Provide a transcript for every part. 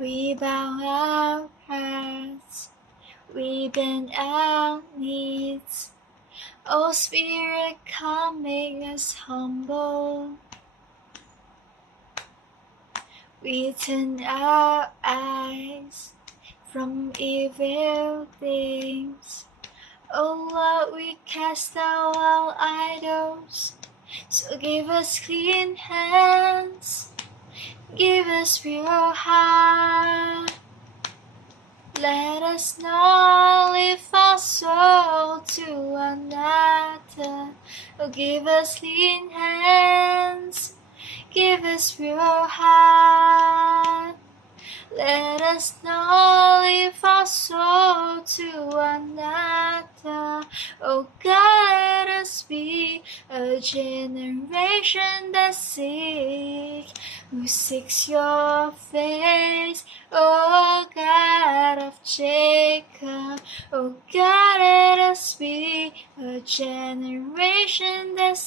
We bow our hearts, we bend our knees. O Spirit, come make us humble. We turn our eyes from evil things. O Lord, we cast out all idols. So give us clean hands, give us pure heart. Let us not lift our soul to another. Oh, give us clean hands, give us pure heart. Let us not lift our soul to another. Oh God, let us be a generation that who seeks your face. Oh God of Jacob, oh God, let us be a generation that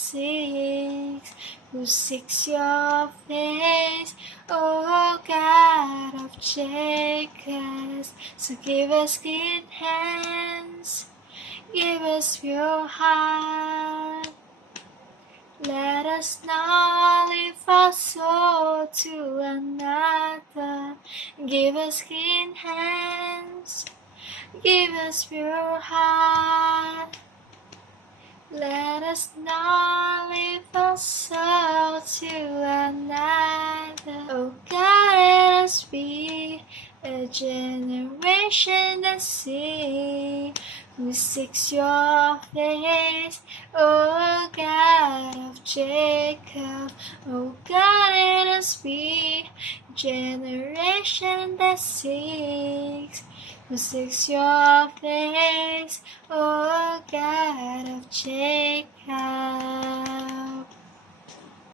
who seeks your face. Oh God of Jacob, so give us clean hands, give us pure heart. Let us not lift our soul to another. Give us clean hands, give us pure heart. Let us not lift our soul to another. Oh God, let us be a generation that who seeks your face. Oh God of Jacob, oh God, let us be a generation that who seeks your face. Oh God of Jacob.